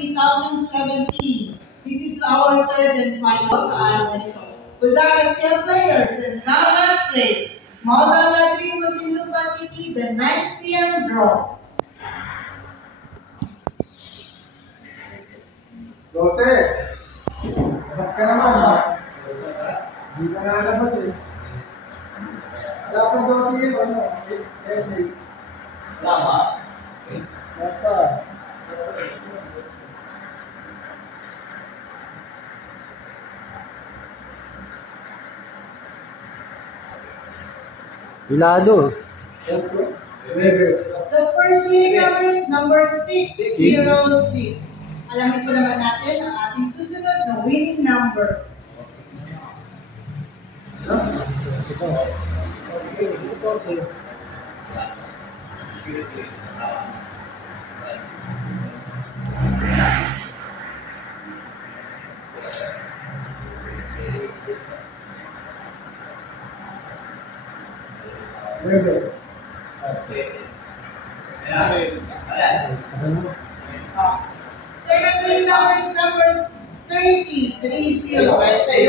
3017. This is our third and final sa araw na ito. Gonzaga still players, and now last play. Small Dollar 3 Muntinlupa City, the 9 p.m. draw. 12. Labas ka naman, ha? Hindi ka na labas, eh. Dapat 12 yun, ano? Wala ba? Basta. Hilado. The first winning number is number 606. Alamin po naman natin ang ating susunod na winning number. Second winning number is number 30. The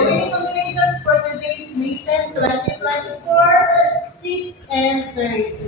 winning combinations for today's May 10, 2024, 6 and 30.